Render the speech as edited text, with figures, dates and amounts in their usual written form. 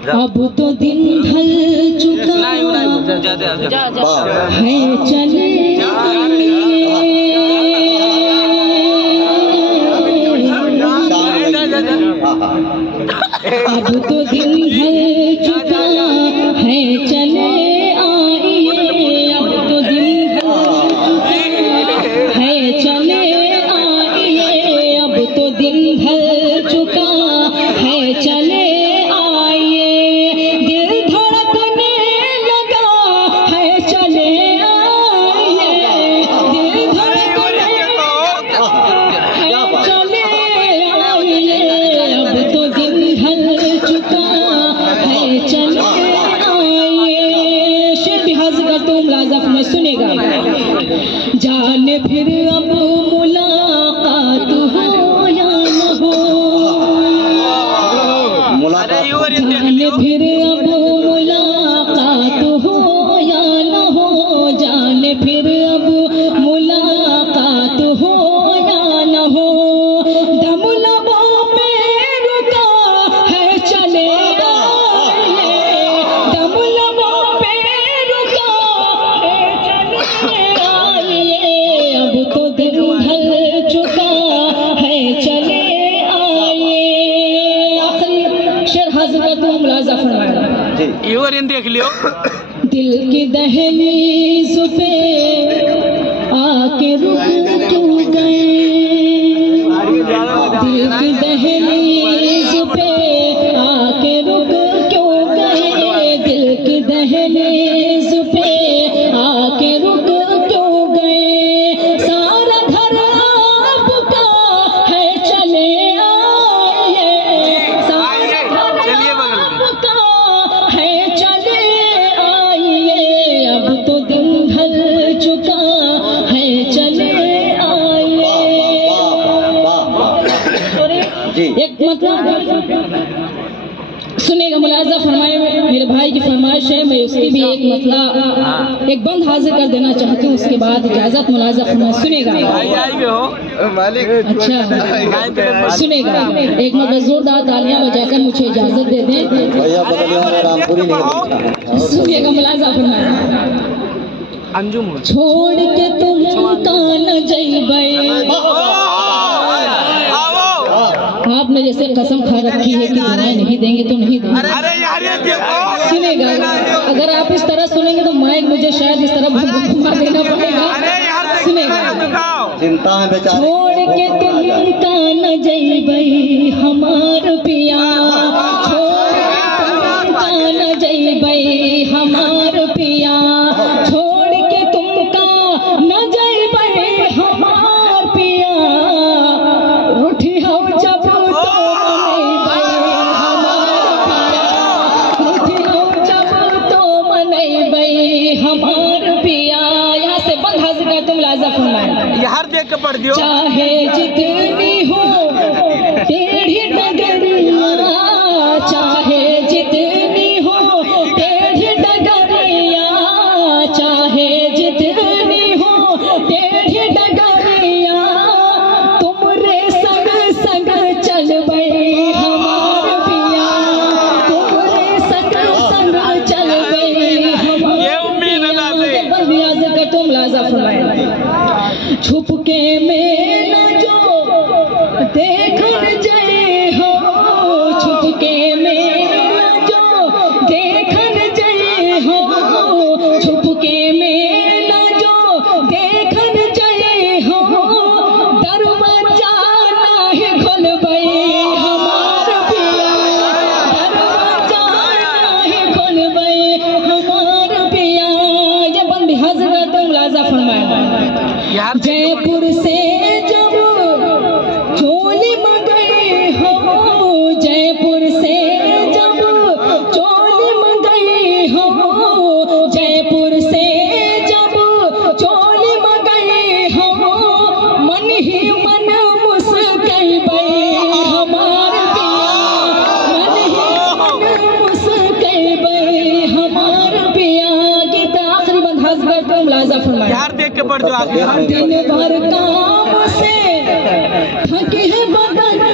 अब तो दिन ढल चुका है, चले अब तो दिन ढल चुका है, चले आइए। अब तो दिन है, चले आइए। अब तो दिन ढल चुका है, चले आइए। दिल धड़कने लगा है, चले आइए। दिल धड़कने लगा है, चले आइए। अब तो दिन ढल चुका है, चले आइए। शेर बिहार का तुम लाजफ में सुनेगा। जाने फिर अब मुलाकात हो या न हो, जाने फिर अब मुलाकात हो या न हो, जाने फिर अब मुलाकात हो या न हो। दम लबों पे रुका है, चले आइए। दम लबों पे रुका है, चले आइए। अब तो दिन ढल चुका है, चले आइए। आखिरी शेर हाजिर का तुम मुलाजा फरमाया। देख लियो। दिल की दहलीज पे आके रुक क्यों गए, दिल की दहलीज पे आके रुक क्यों गए, दिल की दहलीज पे आके रुक क्यों गए। सारा घर आपका है, चले आइए। सारा घर आपका है, चले आइए। अब तो दिन ढल चुका है, चले आइए। एक मतलब सुनेगा, मुलाजा फरमाए। मेरे भाई की फरमाइश है, मैं उसकी भी एक मतलब एक बंद हाजिर कर देना चाहती हूँ। उसके बाद इजाजत। मुलाजा फरमाए, सुनेगा। अच्छा सुनेगा। एक मतलब जोरदार तालियां बजाकर मुझे इजाजत दे दें। सुनिएगा, मुलाजा फरमाए। छोड़ के तुम कान जइबे, आपने जैसे कसम खा रखी है कि दुआएं नहीं देंगे तो नहीं देंगे। सुनेगा, अगर आप इस तरह सुनेंगे तो माइक मुझे शायद इस तरह घुमा देना पड़ेगा। सुनेगा। छोड़ के तुम कान जइबे हमार पिया, छोड़ के तुम कान जइबे हमार पिया, छोड़ के तुम कान जइबे हमार पिया। रूठी हो जब तो मनइबे हमार पिया, रूठी हो जब तो मनइबे हमार पिया। यहाँ से बंद हाजिर का तुम लाजा फरमाए। यार देख के पढ़ दियो। चाहे जितनी हो टेढ़ी डगरिया, चाहे जितनी हो टेढ़ी डगरिया, चाहे जितनी हो टेढ़ी डगरिया, तुमरे संग संग चलबे हमार पिया, तुमरे संग संग चलबे हमार पिया। का तुम लाजा फरमाए। छुपके में न जो देखन जाए हो, छुपके में न जो देखन जाए हो, छुपके में न जो देखन जाए हो, दरवाजा नाही खोलबे हमार पिया, दरवाजा नाही खोलबे हमार पिया। ये बंद हाजिर तुम लाजा फरमाए। जयपुर से जब चोली मंगाई हो, जयपुर से जब चोली मंगाई हो, जयपुर से जब चोली मंगाई हो, मन ही मन मुस्कइबे हमार पिया, मन ही मन मुस्कइबे हमार पिया। गीत आखिरी बंद हाजिर तुम लाजा फरमाए। यार देख के पढ़ दो आगे। दिन भर काम से थके हैं बदन